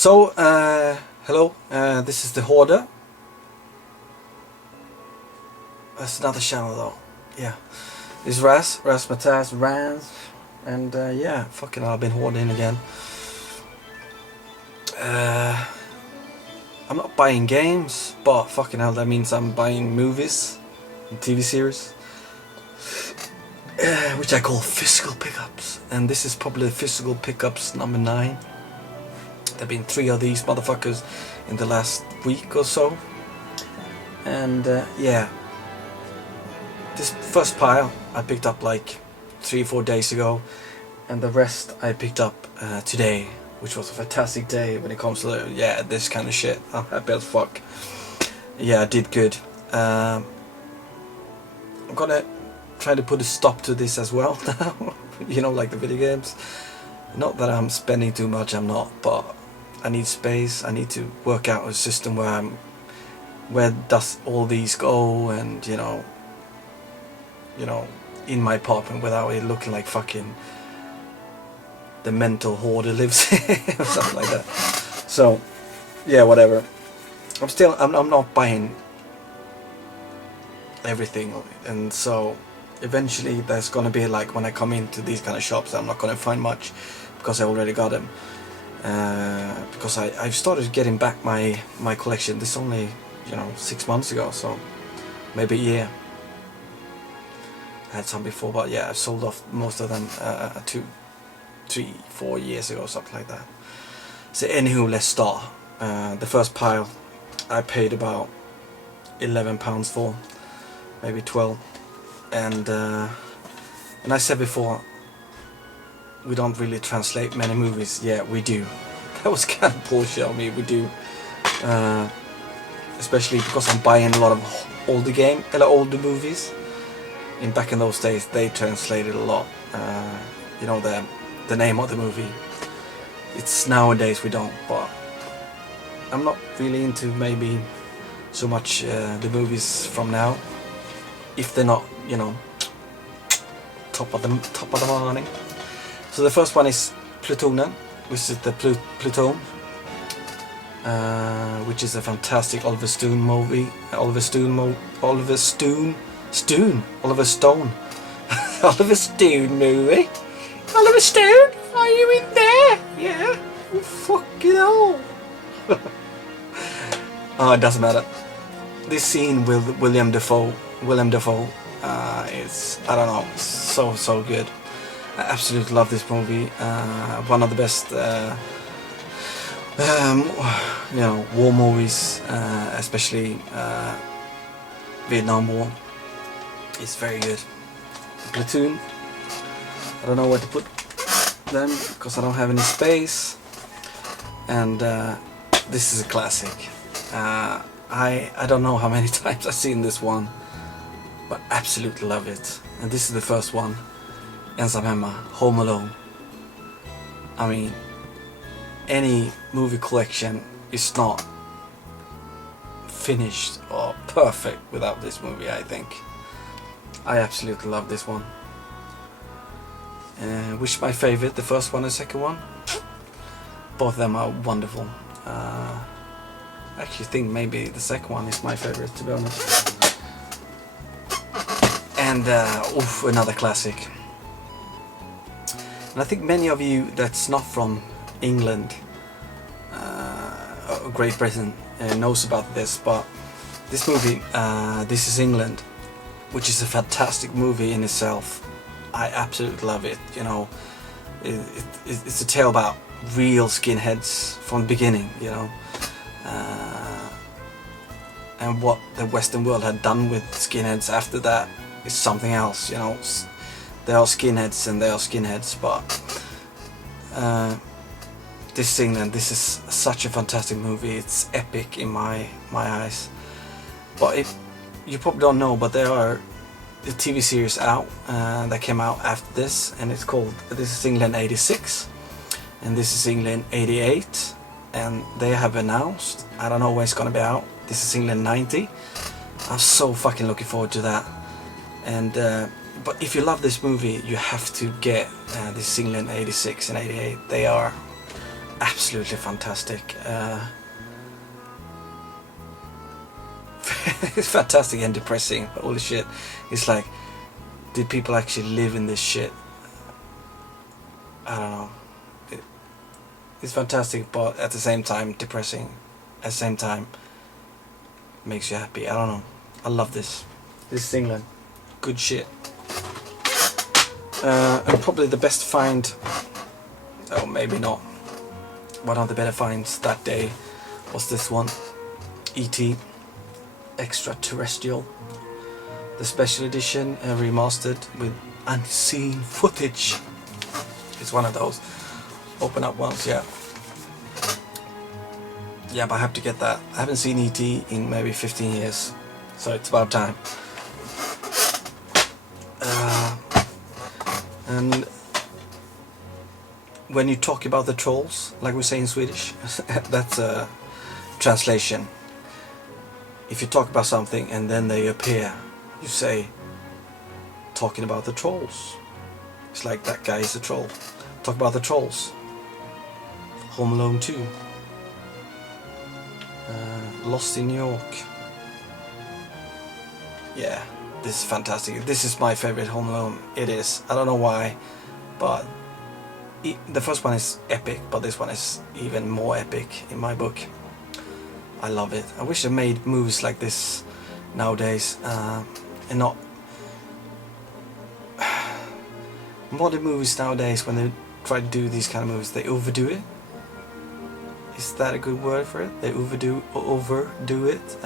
So, hello, this is the Hoarder. That's another channel though, yeah. This is Rasmataz, Rans, and yeah, fucking hell, I've been hoarding again. I'm not buying games, but fucking hell, that means I'm buying movies and TV series. Which I call physical pickups, and this is probably physical pickups number 9. There have been 3 of these motherfuckers in the last week or so, and yeah, this first pile I picked up like 3 or 4 days ago, and the rest I picked up today, which was a fantastic day when it comes to this kind of shit. I'm happy as fuck. Yeah, I did good. I'm gonna try to put a stop to this as well now. You know, like the video games. Not that I'm spending too much, I'm not, but I need space. I need to work out a system where does all these go, and you know, in my apartment without it looking like fucking the mental hoarder lives or something like that. So yeah, whatever. I'm not buying everything, and so eventually there's gonna be like, when I come into these kind of shops, I'm not gonna find much because I already got them. Because I've started getting back my collection. This only 6 months ago, so maybe a year. I had some before, but yeah, I've sold off most of them 2, 3, 4 years ago, something like that. So anywho, let's start. The first pile I paid about £11 for, maybe 12, and I said before, we don't really translate many movies. Yeah, we do. That was kind of bullshit on me. We do, especially because I'm buying a lot of older movies. Back in those days, they translated a lot. You know, the name of the movie. It's nowadays we don't, but I'm not really into maybe so much the movies from now, if they're not, top of the morning. So the first one is Plutonen, which is the Plutone, which is a fantastic Oliver Stone movie. Oliver Stone, Oliver Stone movie. Oliver Stone, are you in there? Yeah. Oh, fucking hell. Oh, it doesn't matter. This scene with William Dafoe, is, I don't know, so good. I absolutely love this movie. One of the best, war movies, especially Vietnam War. It's very good. Platoon. I don't know where to put them because I don't have any space. And this is a classic. I don't know how many times I've seen this one, but absolutely love it. And this is the first one. Ensam Hemma, Home Alone. I mean, any movie collection is not finished or perfect without this movie, I think. I absolutely love this one. Which is my favorite, the first one and second one? Both of them are wonderful. I actually think maybe the second one is my favorite, to be honest. And another classic. And I think many of you that's not from England, or Great Britain, knows about this, but this movie, This Is England, which is a fantastic movie in itself. I absolutely love it. It's a tale about real skinheads from the beginning, and what the Western world had done with skinheads after that is something else. They are skinheads and they are skinheads, but This Is England, this is such a fantastic movie. It's epic in my eyes. But if you probably don't know, but there are a TV series out that came out after this, and it's called This Is England 86 and This Is England 88, and they have announced, I don't know when it's gonna be out, This Is England 90. I'm so fucking looking forward to that. And but if you love this movie, you have to get This Is England 86 and 88. They are absolutely fantastic. It's fantastic and depressing. Holy shit. It's like, did people actually live in this shit? I don't know. It's fantastic, but at the same time depressing. At the same time makes you happy. I don't know. I love this. This is England. Good shit. And probably the best find, oh maybe not, one of the better finds that day was this one. E.T. Extraterrestrial. The special edition, remastered with unseen footage. It's one of those open up ones, yeah. Yeah, but I have to get that. I haven't seen E.T. in maybe 15 years, so it's about time. And when you talk about the trolls, like we say in Swedish, that's a translation. If you talk about something and then they appear, you say, talking about the trolls. It's like, that guy is a troll. Talk about the trolls. Home Alone 2. Lost in New York. Yeah, this is fantastic. This is my favorite Home Alone. It is. I don't know why, but the first one is epic, but this one is even more epic in my book. I love it. I wish they made movies like this nowadays, and not modern movies nowadays. When they try to do these kind of movies, they overdo it. Is that a good word for it? They overdo it.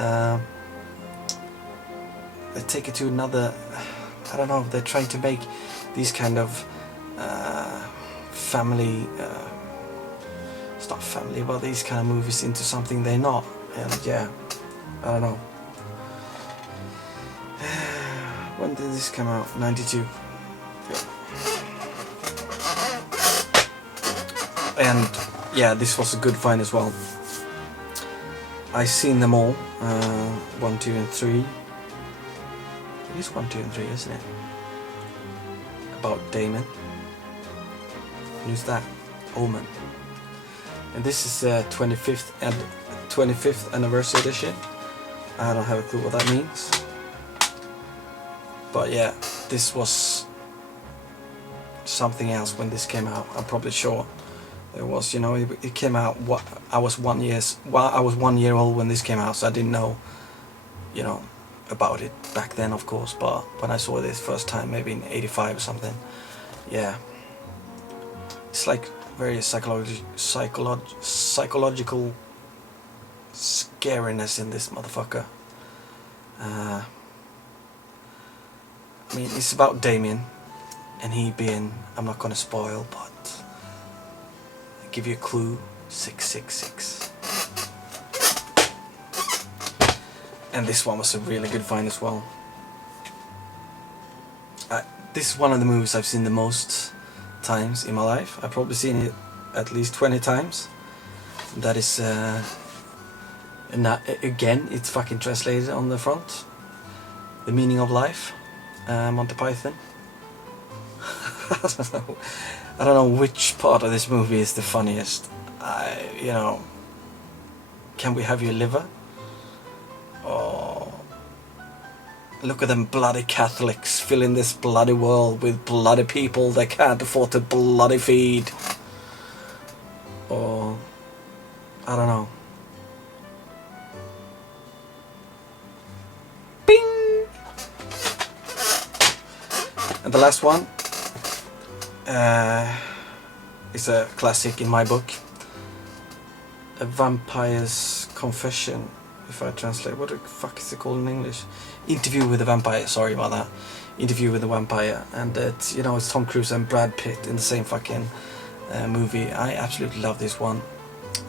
They take it to another. I don't know. They're trying to make these kind of family. It's not family, but these kind of movies into something they're not. And yeah, I don't know. When did this come out? 92. Yeah. And yeah, this was a good find as well. I've seen them all. 1, 2 and 3. It is 1, 2 and 3, isn't it? About Damon. Who's that? Omen. And this is 25th anniversary edition. I don't have a clue what that means. But yeah, this was something else when this came out. I'm probably sure it was. You know, it came out. I was 1 year old when this came out, so I didn't know, you know, about it back then, of course. But when I saw this first time, maybe in '85 or something, yeah, it's like very psychological scariness in this motherfucker. I mean, it's about Damien, and he being, I'm not gonna spoil, but I'll give you a clue, 666. And this one was a really good find as well. This is one of the movies I've seen the most times in my life. I've probably seen it at least 20 times. That is, and again, it's fucking translated on the front. The Meaning of Life, Monty Python. I don't know which part of this movie is the funniest. You know, Can We Have Your Liver? Oh, look at them bloody Catholics filling this bloody world with bloody people they can't afford to bloody feed. Or, I don't know. Bing! And the last one is a classic in my book. A Vampire's Confession, if I translate. What the fuck is it called in English? Interview with a Vampire, sorry about that. Interview with a Vampire. And it's, you know, it's Tom Cruise and Brad Pitt in the same fucking movie. I absolutely love this one.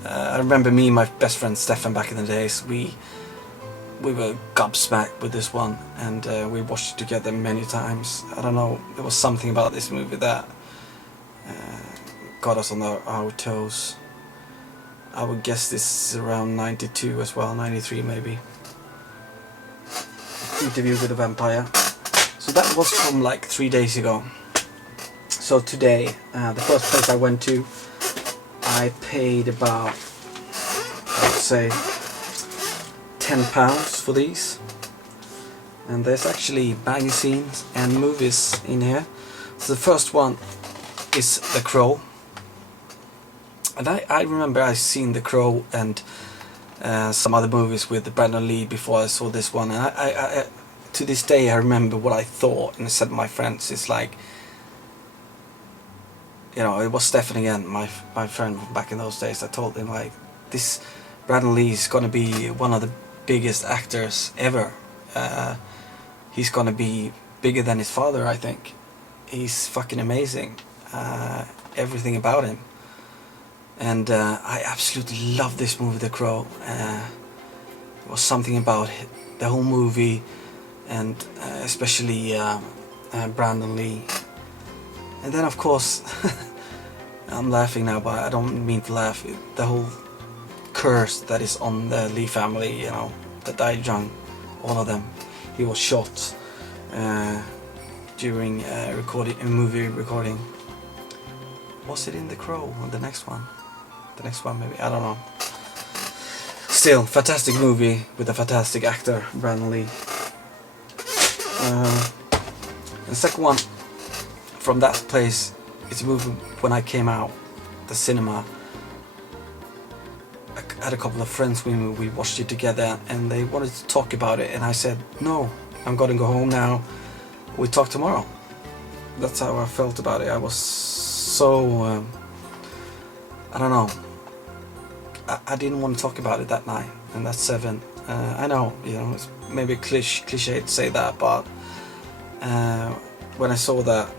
I remember me and my best friend Stefan back in the days, we were gobsmacked with this one, and we watched it together many times. I don't know, there was something about this movie that got us on our toes. I would guess this is around 92 as well, 93 maybe. Interview with a Vampire. So that was from like 3 days ago. So today, the first place I went to, I I paid about, I would say, £10 for these. And there's actually magazines and movies in here. So the first one is The Crow. And I remember I seen The Crow and some other movies with Brandon Lee before I saw this one. And I to this day I remember what I thought, and I said to my friends, it's like, you know, it was Stefan again, my friend from back in those days. I told him, like, this Brandon Lee is gonna be one of the biggest actors ever. He's gonna be bigger than his father, I think. He's fucking amazing. Everything about him. And I absolutely love this movie, The Crow. It was something about the whole movie, and especially Brandon Lee. And then, of course, I'm laughing now, but I don't mean to laugh. The whole curse that is on the Lee family, you know, that died young, all of them. He was shot during a movie recording. Was it in The Crow or the next one? The next one, maybe, I don't know. Still, fantastic movie with a fantastic actor, Brandon Lee. The second one from that place, it's a movie when I came out the cinema. I had a couple of friends when we watched it together, and they wanted to talk about it, and I said, no, I'm gonna go home now, we talk tomorrow. That's how I felt about it. I was so I don't know, I didn't want to talk about it that night, and that's 7. I know, you know, it's maybe a cliche to say that, but when I saw that,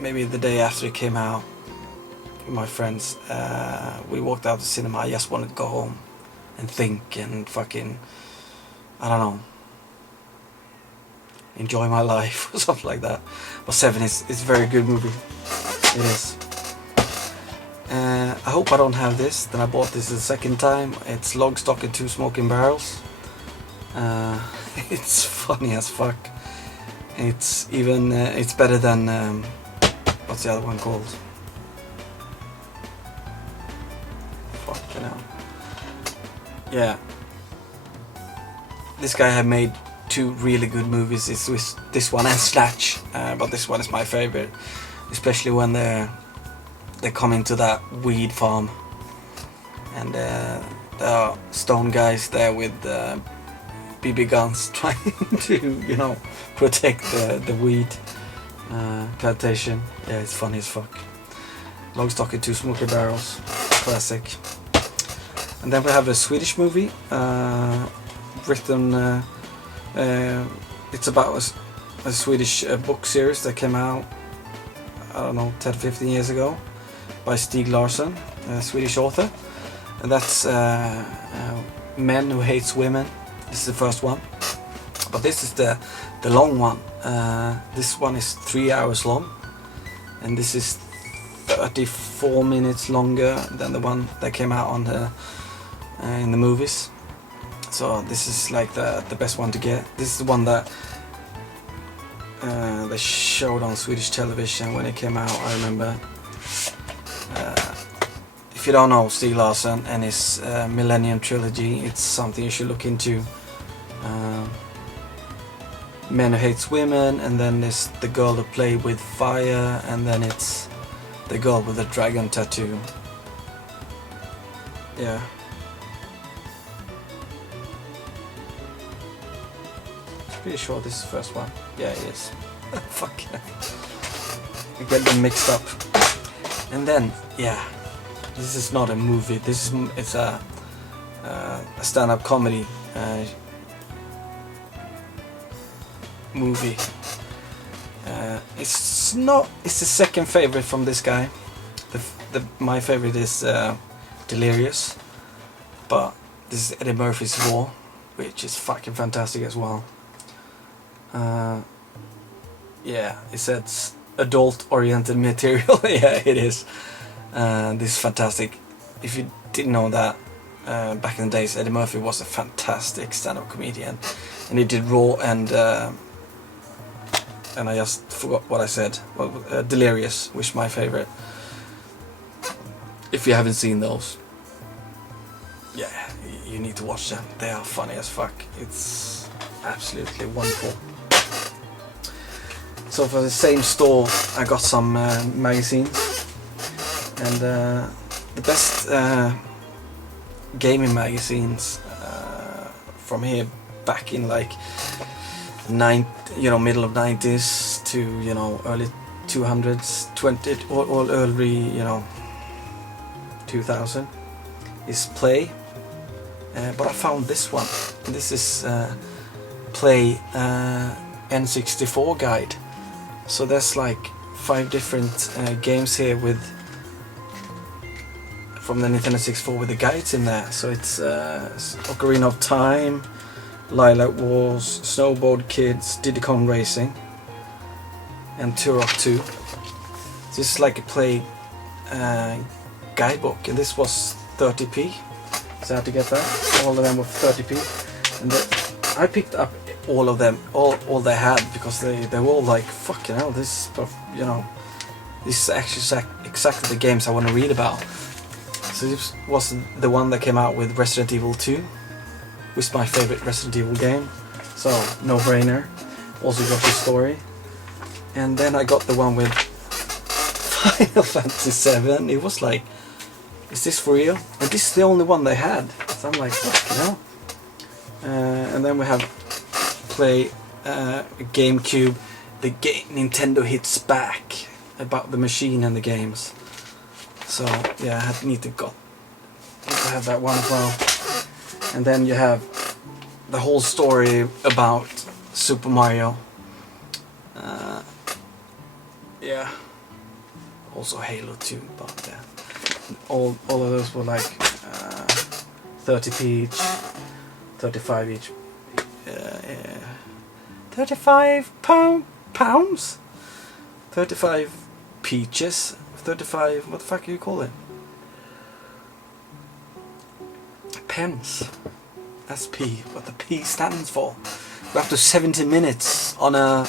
maybe the day after it came out, with my friends, we walked out of the cinema. I just wanted to go home and think and fucking, I don't know, enjoy my life or something like that. But 7 is a very good movie. It is. I hope I don't have this. Then I bought this the second time. It's Logstock and 2 Smoking Barrels. It's funny as fuck. It's even it's better than what's the other one called? Fuck, you know. Yeah. This guy had made 2 really good movies. It's with this one and Snatch, but this one is my favorite, especially when they come into that weed farm, and there are stone guys there with BB guns trying to, you know, protect the weed plantation. Yeah, it's funny as fuck. Logstock and 2 Smoking Barrels, classic. And then we have a Swedish movie, Rifton. It's about a Swedish book series that came out, I don't know, 10-15 years ago, by Stig Larsson, a Swedish author. And that's Men Who Hates Women. This is the first one, but this is the long one. This one is 3 hours long, and this is 34 minutes longer than the one that came out on the in the movies. So this is like the best one to get. This is the one that they showed on Swedish television when it came out, I remember. If you don't know Stig Larsson and his Millennium Trilogy, it's something you should look into. Men Who Hates Women, and then there's The Girl Who Played With Fire, and then it's The Girl with the Dragon Tattoo. Yeah. Pretty sure this is the first one. Yeah, it is. Fuck yeah. I get them mixed up. And then, yeah, this is not a movie. It's a stand-up comedy movie. It's the second favorite from this guy. My favorite is Delirious, but this is Eddie Murphy's Raw, which is fucking fantastic as well. Yeah, it says adult-oriented material. Yeah, it is. This is fantastic. If you didn't know that, back in the days, Eddie Murphy was a fantastic stand-up comedian, and he did Raw and I just forgot what I said. Well, Delirious, which is my favorite. If you haven't seen those, yeah, you need to watch them. They are funny as fuck. It's absolutely wonderful. So for the same store, I got some magazines, and the best gaming magazines from here back in like middle of 90s to early 200s, 20 or early 2000 is Play. But I found this one. This is Play N64 guide. So there's like 5 different games here from the Nintendo 64 with the guides in there. So it's Ocarina of Time, Lilac Wars, Snowboard Kids, Diddy Kong Racing, and Turok 2. This is like a Play guidebook, and this was 30p. So I had to get that. All of them were 30p, and I picked up all of them, all they had, because they were all like, fucking hell, this is actually exactly the games I want to read about. So this was the one that came out with Resident Evil 2, which is my favorite Resident Evil game, so no brainer. Also got the story, and then I got the one with Final Fantasy 7. It was like, is this for real? And this is the only one they had, so I'm like, fucking hell. And then we have Play Gamecube, the Nintendo Hits Back, about the machine and the games. So yeah, I need to have that one as well. And then you have the whole story about Super Mario. Yeah, also Halo 2, but yeah, all of those were like 30p each, 35 each. 35 pounds? 35 peaches? 35, what the fuck do you call it? Pence. That's P, what the P stands for. We're up to 70 minutes on a...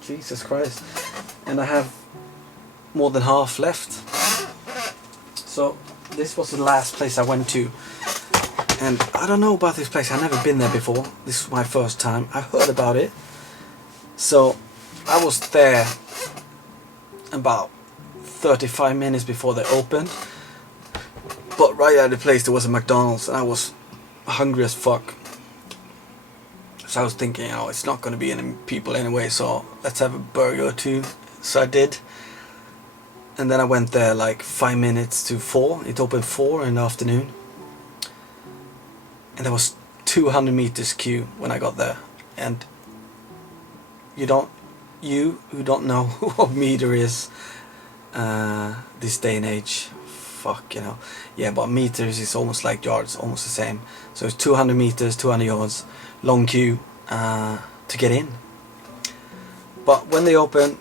Jesus Christ. And I have more than half left. So this was the last place I went to. And I don't know about this place, I've never been there before. This is my first time. I heard about it. So I was there about 35 minutes before they opened. But right at the place there was a McDonald's, and I was hungry as fuck. So I was thinking, it's not going to be any people anyway, so let's have a burger or two. So I did. And then I went there like 5 minutes to 4. It opened 4 in the afternoon. And there was 200 meters queue when I got there. And you who don't know what meter is this day and age, fuck, yeah, but meters is almost like yards, almost the same. So it's 200 meters, 200 yards, long queue to get in. But when they open,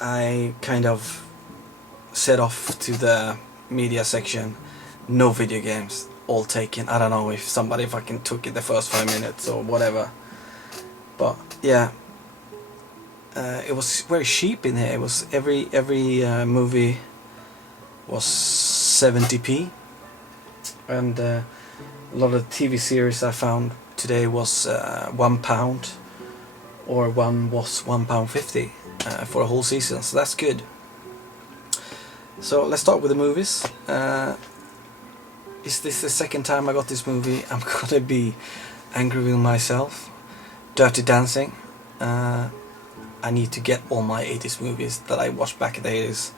I kind of set off to the media section. No video games, all taken. I don't know if somebody fucking took it the first 5 minutes or whatever. But yeah, it was very cheap in here. It was every movie was 70p, and a lot of TV series I found today was £1, or one was £1.50 for a whole season. So that's good. So let's start with the movies. Is this the second time I got this movie? I'm gonna be angry with myself. Dirty Dancing. I need to get all my 80s movies that I watched back in the 80s.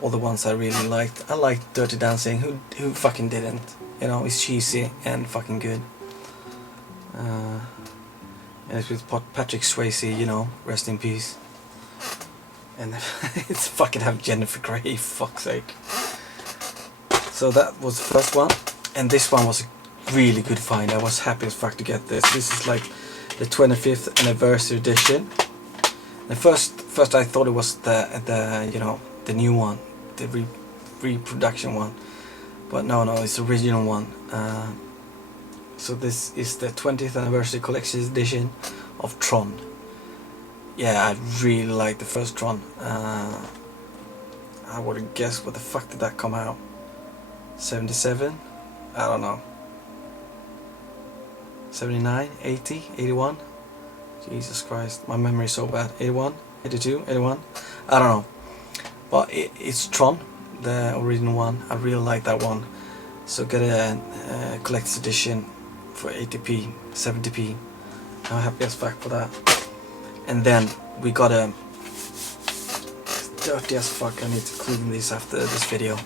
All the ones I really liked. I liked Dirty Dancing. Who fucking didn't? It's cheesy and fucking good. And it's with Patrick Swayze, rest in peace. And it's fucking have Jennifer Grey, fuck's sake. So that was the first one, and this one was a really good find. I was happy as fuck to get this. This is like the 25th anniversary edition. The first I thought it was the new one, the reproduction one, but no, it's the original one. So this is the 20th anniversary collection edition of Tron. Yeah, I really like the first Tron. I would guess, what the fuck did that come out? 77? I don't know. 79? 80? 81? Jesus Christ, my memory is so bad. 81? 82? 81? I don't know. But it's Tron, the original one. I really like that one. So get a collector's edition for 80p, 70p. I'm happy as fuck for that. And then we got a dirty as fuck. I need to clean this after this video.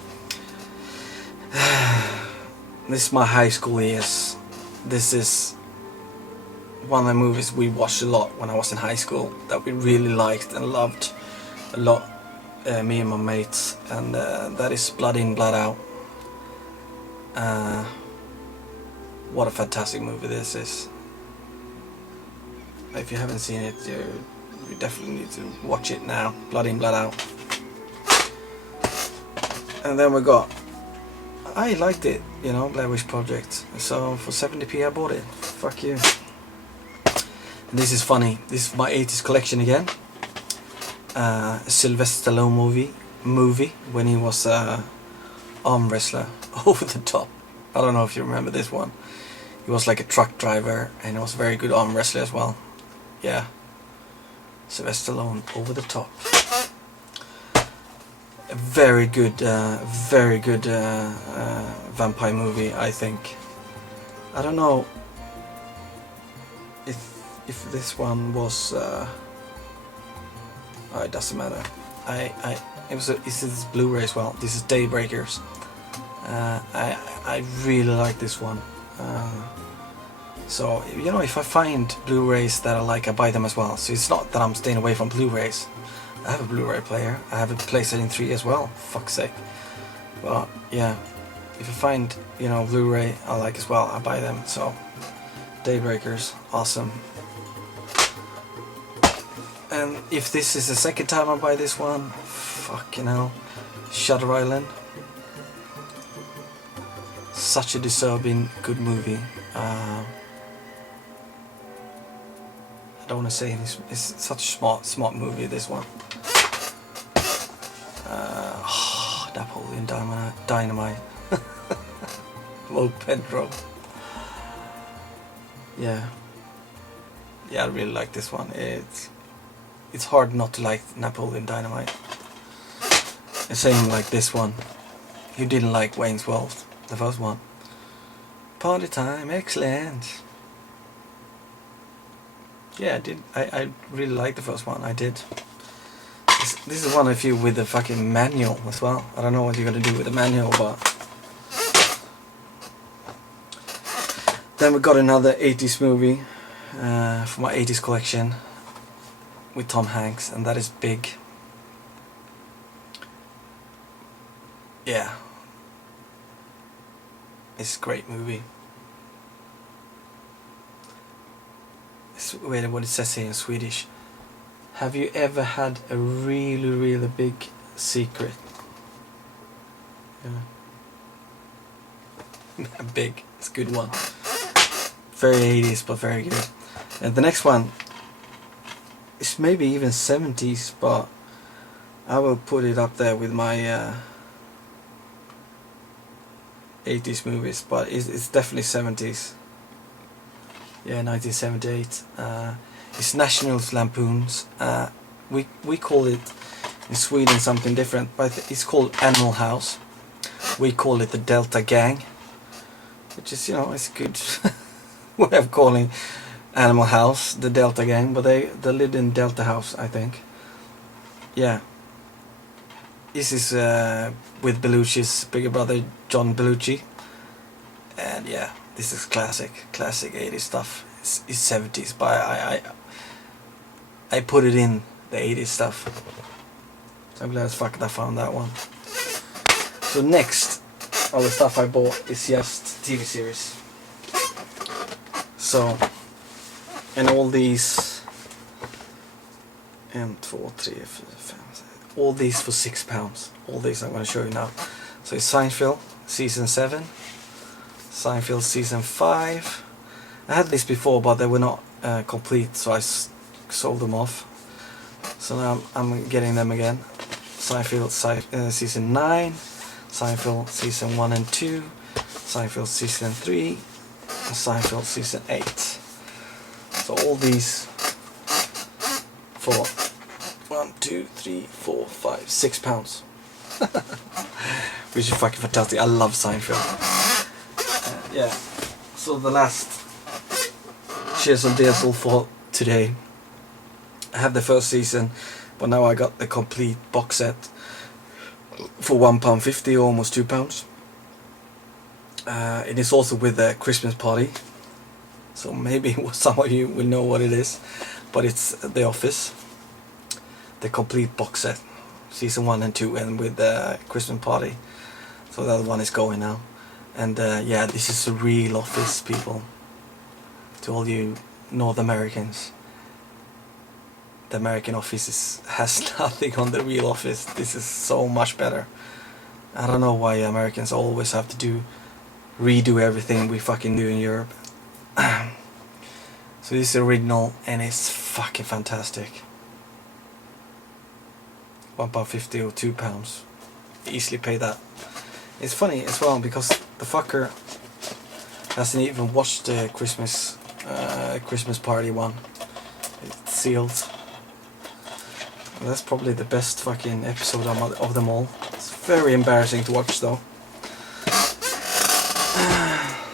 This is my high school years. This is one of the movies we watched a lot when I was in high school that we really liked and loved a lot, me and my mates, and that is Blood In, Blood Out. What a fantastic movie this is. If you haven't seen it, you definitely need to watch it now. Blood In, Blood Out. And then we got, I liked it, you know, Blair Witch Project. So for 70p I bought it. Fuck you. And this is funny. This is my 80s collection again. A Sylvester Stallone movie when he was arm wrestler. Over the top. I don't know if you remember this one. He was like a truck driver and he was a very good arm wrestler as well. Yeah. Sylvester Stallone, Over the Top. A very good vampire movie, I think. I don't know if this one was. Oh, it doesn't matter. It's this Blu-ray as well. This is Daybreakers. I really like this one. So, you know, if I find Blu-rays that I like, I buy them as well. So it's not that I'm staying away from Blu-rays. I have a Blu-ray player. I have a PlayStation 3 as well. Fuck's sake. But yeah, if I find, you know, Blu-ray I like as well, I buy them. So Daybreakers, awesome. And if this is the second time I buy this one, fucking hell, Shutter Island. Such a deserving good movie. I don't want to say it's such a smart movie, this one. Napoleon Dynamite. Low Pedro. Yeah, I really like this one. It's hard not to like Napoleon Dynamite. The same like this one. You didn't like Wayne's World, the first one. Party time, excellent. Yeah, I did. I really liked the first one. I did. This is one of you with the fucking manual as well. I don't know what you're gonna do with the manual, but then we got another 80s movie for my 80s collection with Tom Hanks, and that is Big. Yeah, it's a great movie. Wait, what it says here in Swedish. Have you ever had a really big secret? Yeah. Big, it's a good one. Very 80s, but very good. And the next one is maybe even 70s, but I will put it up there with my 80s movies, but it's definitely 70s. Yeah, 1978. It's National Lampoons. We call it in Sweden something different, but it's called Animal House. We call it the Delta Gang, which is, you know, it's good way of calling Animal House the Delta Gang, but they lived in Delta House, I think. Yeah. This is with Belushi's bigger brother John Belushi, and yeah, this is classic 80s stuff. It's 70s, but I put it in the 80s stuff. So I'm glad as fuck that I found that one. So next, all the stuff I bought is just TV series. So, and all these, and 2, 3, 4, 5, all these for £6. All these I'm going to show you now. So it's Seinfeld season 7, Seinfeld season 5. I had this before, but they were not complete, so I sold them off. So now I'm getting them again. Seinfeld season 9, Seinfeld season 1 and 2, Seinfeld season 3, and Seinfeld season 8. So all these for 1, 2, 3, 4, 5, 6 pounds. Which is fucking fantastic. I love Seinfeld. Yeah. So the last shares on Diesel for today. I have the first season, but now I got the complete box set for £1.50, almost £2. It is also with a Christmas party, so maybe some of you will know what it is, but it's The Office, the complete box set, season 1 and 2, and with the Christmas party. So that one is going now, and yeah, this is a real Office, people. To all you North Americans, the American Office has nothing on the real Office. This is so much better. I don't know why Americans always have to redo everything we fucking do in Europe. So this is original and it's fucking fantastic. £1.50 or £2. Easily pay that. It's funny as well because the fucker hasn't even watched the Christmas party one. It's sealed. That's probably the best fucking episode of them all. It's very embarrassing to watch though.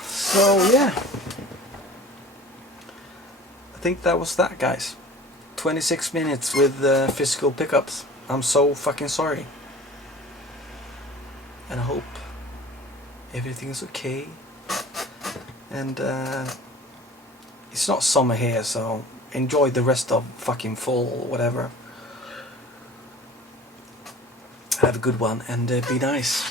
So yeah, I think that was that, guys. 26 minutes with physical pickups. I'm so fucking sorry, and I hope everything's okay. And it's not summer here, so enjoy the rest of fucking fall or whatever. Have a good one and be nice.